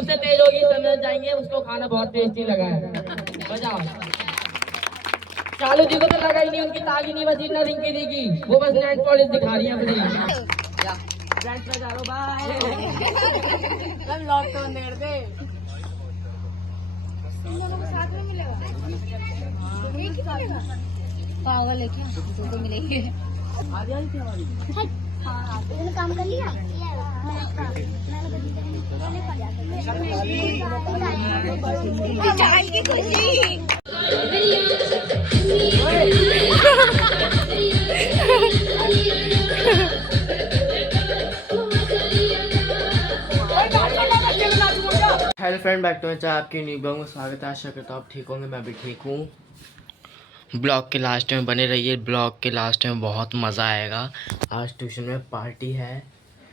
सबसे तेज होगी समझ जाएंगे, उसको खाना बहुत टेस्टी लगा है। बजाओ। चालू जी को तो लगा ही नहीं, उनकी ताली नहीं बजी ना रिंकी दी की, वो बस नेट पॉलिश दिखा रही है अपनी। लॉकडाउन देर दे पागल है क्या, तो मिलेंगे। हाँ तूने काम कर लिया। Hello friend, back to my channel, आपके न्यू ब्लॉग में स्वागत है। आशा करता हूँ आप ठीक होंगे, मैं भी ठीक हूँ। ब्लॉग के लास्ट में बने रहिए, ब्लॉग के लास्ट में बहुत मज़ा आएगा। आज ट्यूशन में पार्टी है,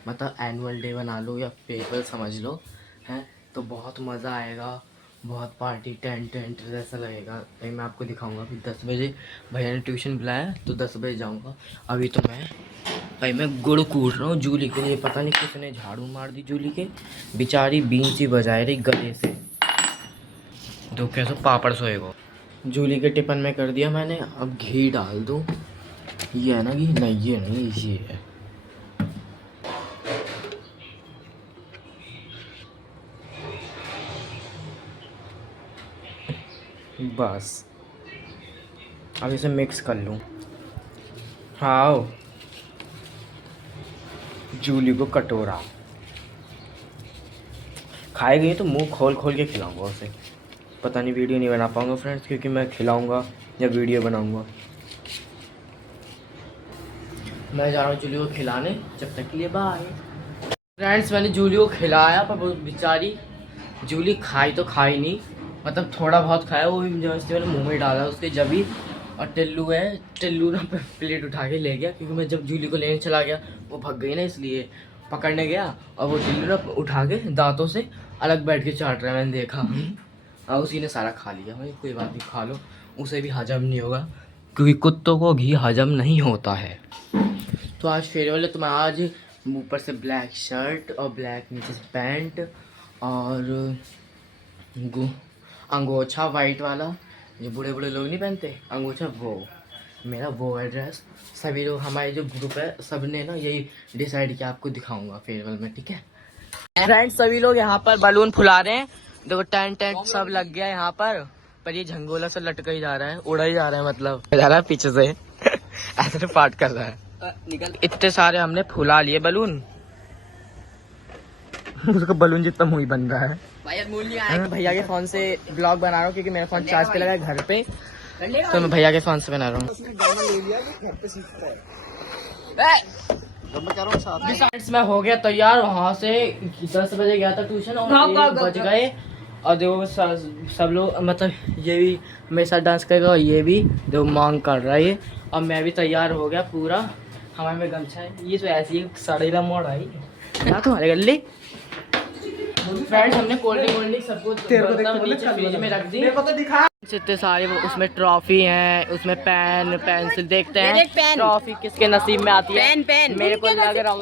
मतलब एनुअल डे बना लो या फेयरवेल समझ लो, हैं तो बहुत मज़ा आएगा। बहुत पार्टी टेंट टेंट जैसा लगेगा। भाई मैं आपको दिखाऊंगा। अभी 10 बजे भैया ने ट्यूशन बुलाया तो 10 बजे जाऊंगा। अभी तो मैं गुड़ कूट रहा हूँ जूली के लिए। पता नहीं किसने झाड़ू मार दी जूली के, बेचारी बीन सी बजाए रही गले से। तो कैसे पापड़ सोएगा। जूली के टिफिन में कर दिया मैंने, अब घी डाल दूँ। ये है ना घी? नहीं ये नहीं, ये है। बस अब इसे मिक्स कर लूँ। हाँ जूली को कटोरा खाएगी तो मुंह खोल खोल के खिलाऊंगा उसे। पता नहीं वीडियो नहीं बना पाऊंगा फ्रेंड्स, क्योंकि मैं खिलाऊंगा या वीडियो बनाऊंगा। मैं जा रहा हूँ जूली को खिलाने, जब तक के लिए बाय। फ्रेंड्स मैंने जूली को खिलाया, पर बेचारी जूली खाई तो खाई नहीं, मतलब थोड़ा बहुत खाया, वो भी जबरदस्ती मैंने मुँह में डाला उसके जबी। और टिल्लू है, टिल्लू ना प्लेट उठा के ले गया, क्योंकि मैं जब जूली को लेने चला गया वो भग गई ना, इसलिए पकड़ने गया। और वो टिल्लू ना उठा के दांतों से अलग बैठ के चाट रहा है, मैंने देखा। और उसी ने सारा खा लिया। भाई कोई बात नहीं, खा लो, उसे भी हजम नहीं होगा, क्योंकि कुत्तों को घी हजम नहीं होता है। तो आज फेयरवेल है, तो मैं आज ऊपर से ब्लैक शर्ट और ब्लैक नीचे से पैंट और अंगोछा वाइट वाला, जो बूढ़े बूढ़े लोग नहीं पहनते अंगोछा, वो मेरा वो है ड्रेस। सभी लोग हमारे जो ग्रुप है सब ने ना यही डिसाइड किया, आपको दिखाऊंगा फेयरवेल में, ठीक है फ्रेंड्स। सभी लोग यहाँ पर बलून फुला रहे हैं, देखो टेंट टेंट सब लग गया यहाँ पर ये झंगोला से लटका ही जा रहा है, उड़ा ही जा रहा है, मतलब जा रहा है पीछे से ऐसे तो पार्ट कर रहा है। इतने सारे हमने फुला लिए बलून उसका बलून जितना मुंह बन रहा है। भैया के फोन से ब्लॉग बना रहा हूँ, क्योंकि मेरा फोन चार्ज पे लगा है घर पे, तो मैं भैया के फोन से बना रहा हूँ। मैं हो गया तैयार, वहाँ से 10 बजे गया था ट्यूशन और 1 बज गए। और देखो सब लोग, मतलब ये भी मेरे साथ डांस करेगा और ये भी जो मांग कर रहा है ये। और मैं भी तैयार हो गया पूरा, हमारे में गमछा है, ये तो ऐसी सड़ेला मोड़ आई ना तुम्हारे गले। फ्रेंड्स हमने कोल्ड ड्रिंक सबको नीचे फ्रिज में रख दी। इतने सारे उसमें ट्रॉफी हैं, उसमें पेन पेंसिल, देखते हैं ट्रॉफी किसके नसीब में आती है। मेरे को लग रहा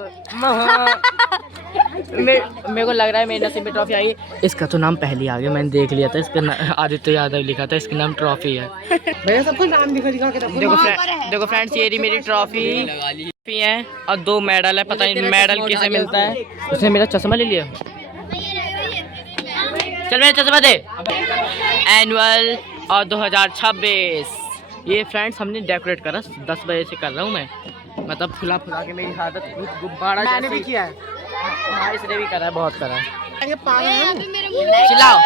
मेरे को लग रहा है मेरे नसीब में ट्रॉफी आई। इसका तो नाम पहले आ गया, मैंने देख लिया था, इसका आदित्य यादव लिखा था, इसका नाम ट्रॉफी है। भैया सबको नाम दिखा के देखो फ्रेंड्स, ये रही मेरी ट्रॉफी है और 2 मेडल है। पता नहीं मेडल किसे मिलता है। उसने मेरा चश्मा ले लिया, चल मेरा चश्मा दे। एनुअल और 2026 ये फ्रेंड्स हमने डेकोरेट करा, 10 बजे से कर रहा हूँ मैं, मतलब फुला फुला के मेरी हालत गुब्बारा जैसी भी किया है। हाँ इसने भी करा है, बहुत करा है। चिल्लाओ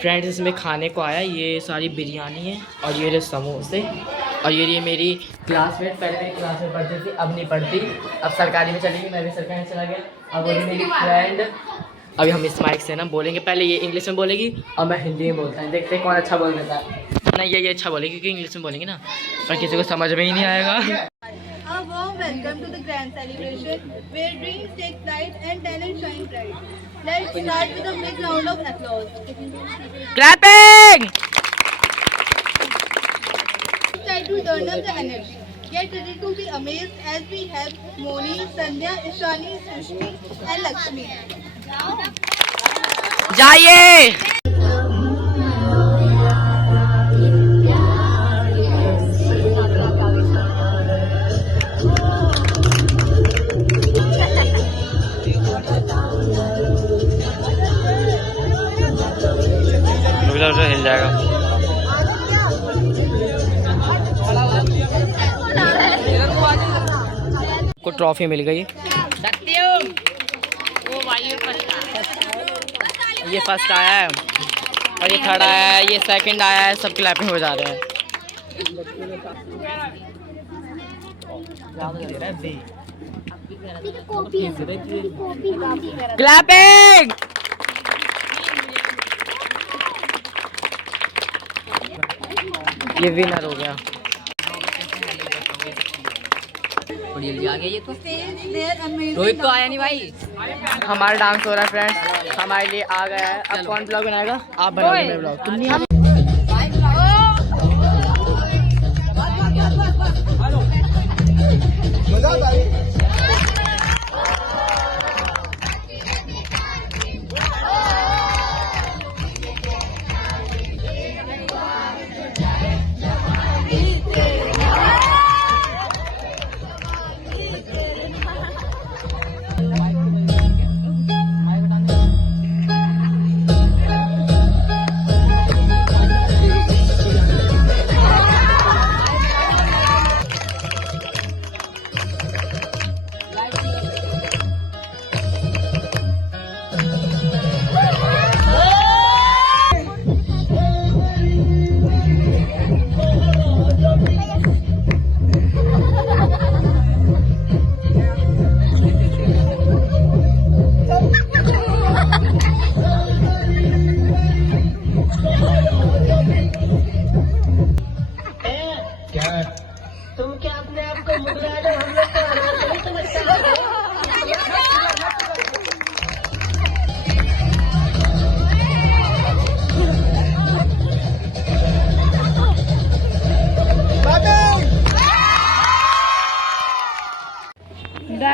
फ्रेंड्स, इसमें खाने को आया, ये सारी बिरयानी है और ये रहे समोसे और ये मेरी क्लासमेट, पहले मेरी क्लास में पढ़ती थी, अब नहीं पढ़ती, अब सरकारी में चली गई, मैं भी सरकारी में चला गया। अब वो मेरी फ्रेंड, अभी हम इस माइक से ना बोलेंगे, पहले ये इंग्लिश में बोलेगी और मैं हिंदी में बोलता है, देखते हैं कौन अच्छा बोल देता है। नहीं ये अच्छा बोलेगी, क्योंकि इंग्लिश में बोलेंगे ना, पर किसी को समझ में ही नहीं आएगा। Welcome to the grand celebration where dreams take flight and talent shine bright. Let's start with a big round of applause. Clapping! Try to turn up the energy. Get ready to be amazed as we have Moni, Sandhya, Ishani, Srishti and Lakshmi. जाइए। हिल जाएगा। को trophy मिल गई। ये first आया है और ये third आया है, ये सेकंड आया है, सब क्लैपिंग हो जा रहे हैं। क्लैपिंग। ये विनर हो गया। रोहित तो आया नहीं भाई। हमारा डांस हो रहा है फ्रेंड्स, हमारे लिए आ गया है। अब कौन ब्लॉग बनाएगा? आप बनाओगे ब्लॉग। तुम नहीं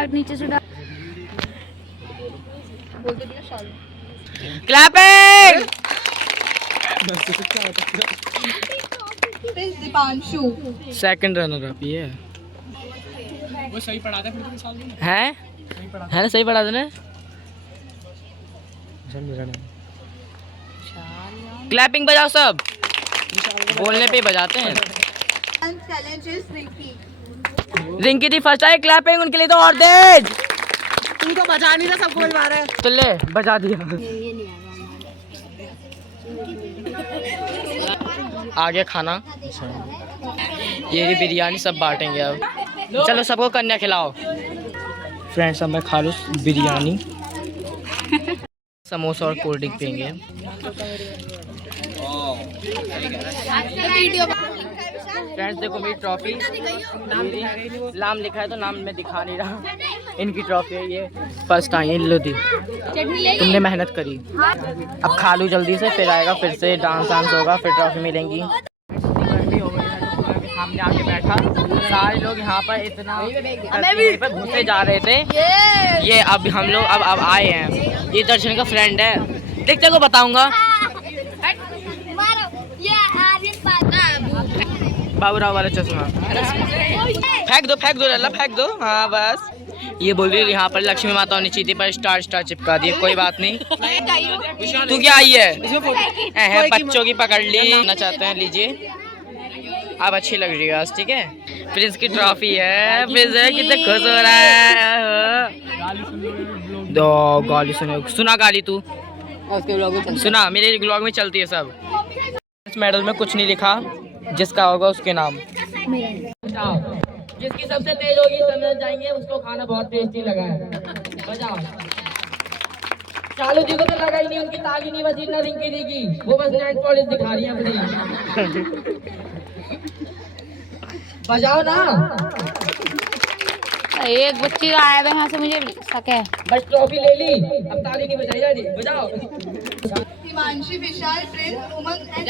नीचे से clapping. Deepanshu second runner up ये वो सही पढ़ा था। फिर है ना, सही पढ़ा था ना। क्लैपिंग बजाओ सब, बोलने पे ही बजाते हैं। रिंकी थी फर्स्ट आई क्लैपिंग, उनके लिए तो और तेज। तू तो बजा नहीं रहा, सब गोल मारे। तो ले बजा दिया। आगे खाना, ये भी बिरयानी सब बांटेंगे अब। चलो सबको कन्या खिलाओ। फ्रेंड्स अब मैं खा लूँ बिरयानी, समोसा और कोल्ड ड्रिंक पियेंगे। फ्रेंड्स देखो मेरी ट्रॉफी, नाम लिखा है तो नाम मैं दिखा नहीं रहा। इनकी ट्रॉफी है, ये फर्स्ट आई है। लो दी, तुमने मेहनत करी। अब खा लूँ जल्दी से, फिर आएगा, फिर से डांस होगा, फिर ट्रॉफी मिलेंगी। गर्मी हो गई है तो कूलर के सामने आके बैठा, सारे लोग यहाँ पर इतना पर घुसे जा रहे थे। ये अब हम लोग अब आए हैं। ये दर्शन का फ्रेंड है, देखते को बताऊंगा। बाबूराव वाला चश्मा फेंक दो लल्ला, फेंक दो। हाँ बस ये बोल रही है यहाँ पर लक्ष्मी माता ने चीते पर स्टार चिपका दी। कोई बात नहीं, तू क्या आई है? बच्चों की पकड़ ली ना चाहते हैं, लीजिए। अब अच्छी लग रही है आज, ठीक है। प्रिंस की ट्रॉफी है, प्रिंस है कितने खुश हो रहा है। दो गाली सुना गाली तू सुना, मेरे ब्लॉग में चलती है सब। इस मेडल में कुछ नहीं लिखा, जिसका होगा उसके नाम। जिसकी सबसे तेज होगी समझ जाएंगे, उसको खाना बहुत टेस्टी लगा है। बजाओ। चालू जी को तो लगा ही नहीं, उनकी ताली नहीं बजी ना रिंकी दी की, वो बस नेट पॉलिश दिखा रही है अपनी। बजाओ ना। एक बच्ची का आया था यहाँ से, मुझे शक है। बस ट्रॉफी ले ली, अब ताली नहीं बजाई जा रही। बजाओ। हिमांशी, विशाल, प्रिंस, उमंग एंड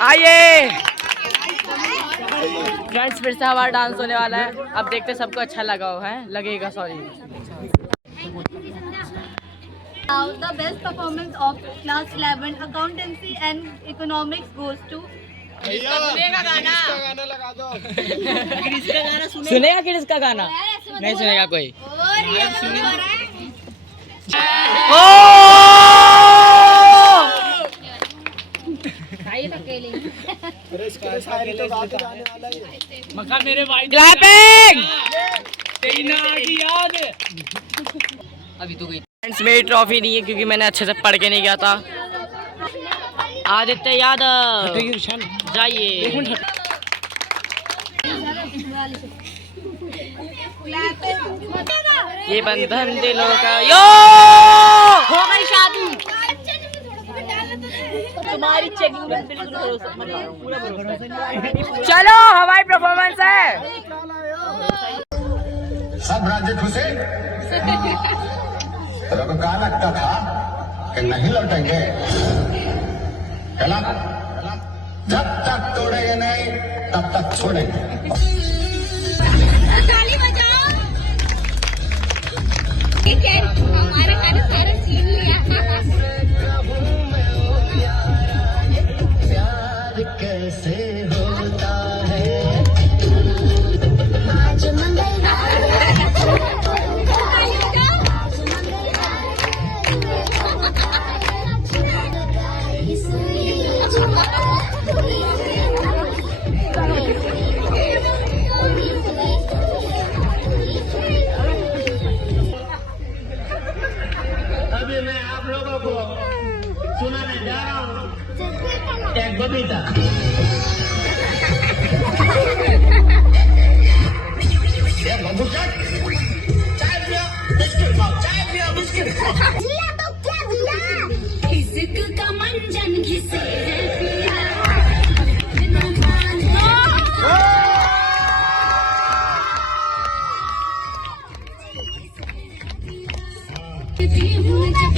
आइए फ्रेंड्स फिर से हमारा डांस होने वाला है, अब देखते हैं सबको अच्छा लगा हो, है लगेगा, sorry. Now the best performance of class 11 accountancy and economics goes to सुनेगा किस का गाना? नहीं सुनेगा कोई। मेरे भाई क्लैपिंग अभी तो गई। फ्रेंड्स मेरी ट्रॉफी नहीं है क्योंकि मैंने अच्छे से पढ़ के नहीं गया था। आदित्य यादव जाइए। ये बंधन दिलों का यो हो गई शादी। तुम्हारी चेकिंग चलो हमारी परफॉर्मेंस है। सब राज्य खुशे तो कहा लगता था कि नहीं लौटेंगे, चला जब तक तोड़ेंगे नहीं तब तक छोड़ेंगे। हमारे खाने सारा छीन लिया। प्यार कैसे होता है अभी मैं आप लोगों को सुनाने जा रहा हूँ एक बबीता। चाय पियो बिस्किट खाओ, चाय पियो बिस्किट खाओ। का मंजन घिसे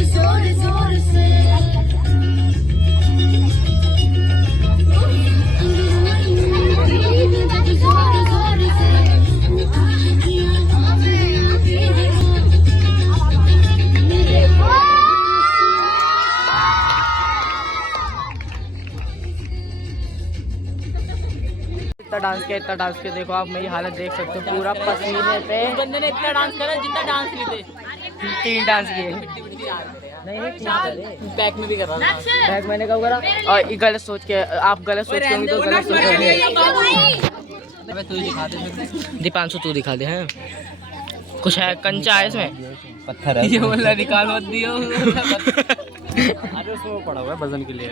जोर जोर से इतना डांस किया देखो आप मेरी हालत देख सकते हो, पूरा पसीने पे। बंदे ने इतना डांस करा जितना डांस किए थे, 3 डांस किए। नहीं बैक में भी कर रहा था, बैक मैंने कब करा। और गलत सोच के आप गलत सोच के तो गलत सोचोगे। तू दिखा दे दीपांशु, तू दिखा दे। हैं कुछ है कंचा है इसमें, पत्थर है ये बोला निकाल मत दियो। उसमें पड़ा हुआ है वजन के लिए।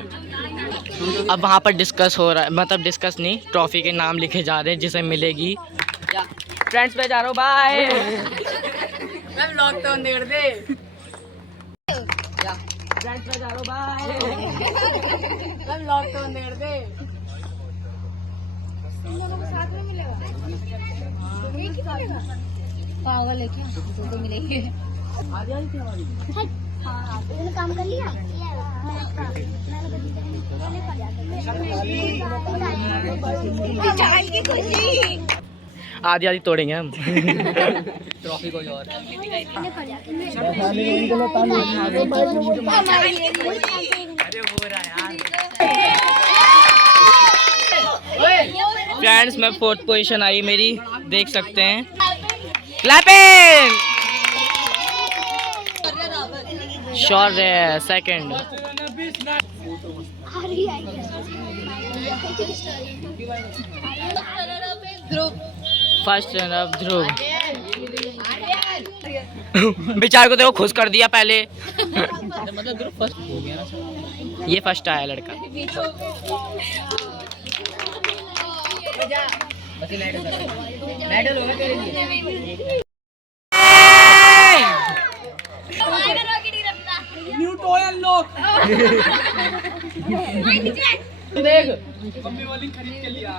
अब वहाँ पर डिस्कस हो रहा है, मतलब डिस्कस नहीं, ट्रॉफी के नाम लिखे जा रहे हैं जिसे मिलेगी। फ्रेंड्स पे जा रहा हूँ, बाय। मैं व्लॉग तो देख दे। फ्रेंड्स पे जा रहा हूँ, बाय। मैं व्लॉग तो देख दे। पागल है क्या? तो मिलेंगे। काम कर लिया। आधी आधी तोड़ेंगे हम। ट्रॉफी कोई और फ्रेंड्स मैं 4th पोजीशन आई मेरी, देख सकते हैं। क्लैपिंग। शौर्य 2nd। फर्स्ट रनर ध्रुव। बेचारे को देखो खुश कर दिया पहले। मतलब ग्रुप फर्स्ट हो गया ना, ये फर्स्ट आया लड़का। मेडल होगा तेरे लिए। New toy unlock. देख मम्मी वाली खरीद के लिया।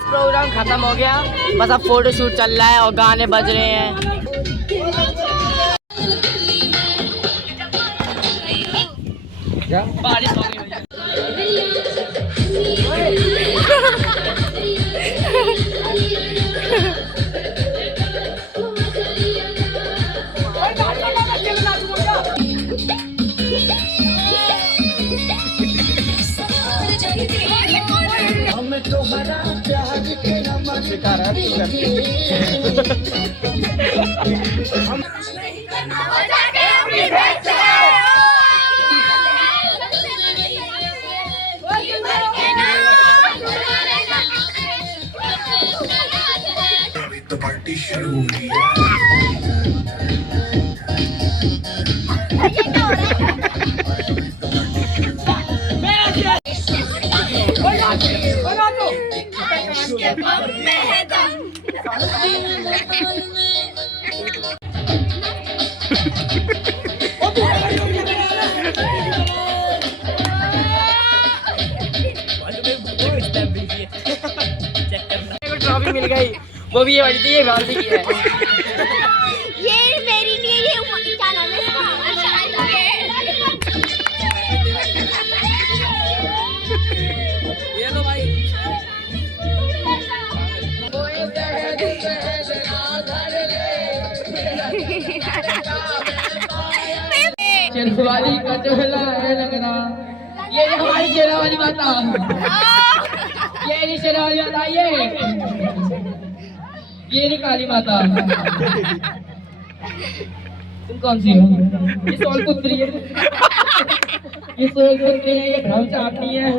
प्रोग्राम खत्म हो गया, बस अब फोटो शूट चल रहा है और गाने बज रहे हैं। बारिश हो गई तो पार्टी शुरू हो गई है। ट्रॉफी मिल गई, वो भी ये वाली थी, ये वाली की है। ये मेरी नहीं है, ये क्या नाम है ये लो भाई। शेरवाली का चोला है लगना, ये हमारी शेरवाली माता, ये नहीं शेरवाली माता, ये नहीं काली माता। तुम कौन सी हो? ये सोल पुत्री है, ये सोल पुत्री है, ये भ्रम चाटनी है।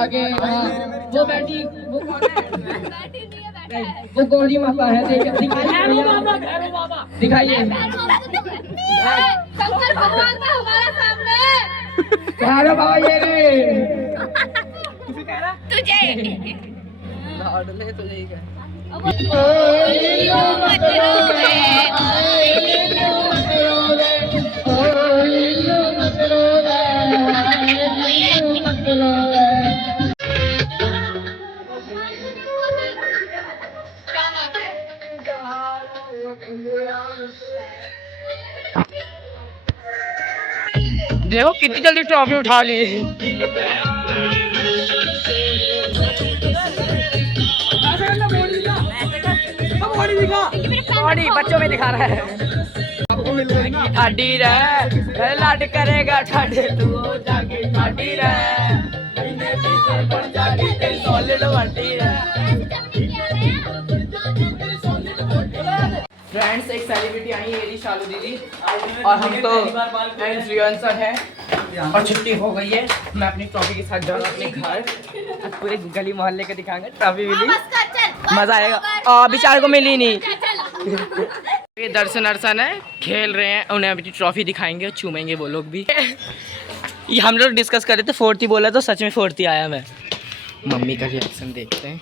आगे वो बैठी, वो कौन है? वो गौरी माता है। दिखाइए, दिखाइए। शंकर भगवान का हमारे सामने अरे बाबा ये रे तुझे देखो कितनी जल्दी ट्रॉफी उठा ली। बॉडी बच्चों में दिखा रहा है। ठाडी रहे लाड करेगा ठाडे तू जाके ठाडी रहे फ्रेंड्स, एक सेलिब्रिटी आई है, ये शालू दीदी, और हम तो इन्फ्लुएंसर है और छुट्टी हो गई है। मैं अपनी ट्रॉफी के साथ जाऊंगा अपने घर, पूरे गली मोहल्ले को दिखाएंगे। ट्रॉफी मिली, मजा आएगा। अभी चार को मिली नहीं। ये दर्शन अर्शन है, खेल रहे हैं, उन्हें अभी ट्रॉफी दिखाएंगे और चूमेंगे वो लोग भी। ये हम लोग डिस्कस कर रहे थे, 40 बोला तो सच में 40 आया। मैं मम्मी का रिएक्शन देखते हैं,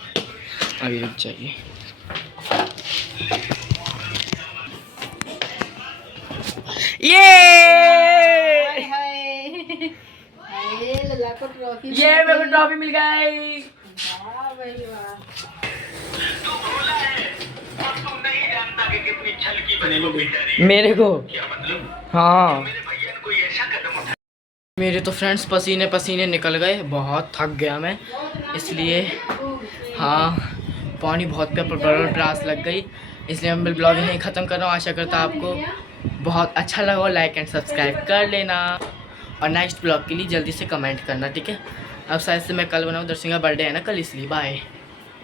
अभी रुक जाइए। ये मेरे को ट्रॉफी मिल गई। मेरे को हाँ, मेरे तो फ्रेंड्स पसीने पसीने निकल गए, बहुत थक गया मैं, इसलिए हाँ पानी बहुत प्यास लग गई, इसलिए मैं ब्लॉग यहीं ख़त्म कर रहा हूँ। आशा करता आपको बहुत अच्छा लगा, लाइक एंड सब्सक्राइब कर लेना और नेक्स्ट ब्लॉग के लिए जल्दी से कमेंट करना, ठीक है। अब शायद से मैं कल बनाऊँ, दर्शन का बर्थडे है ना कल, इसलिए बाय।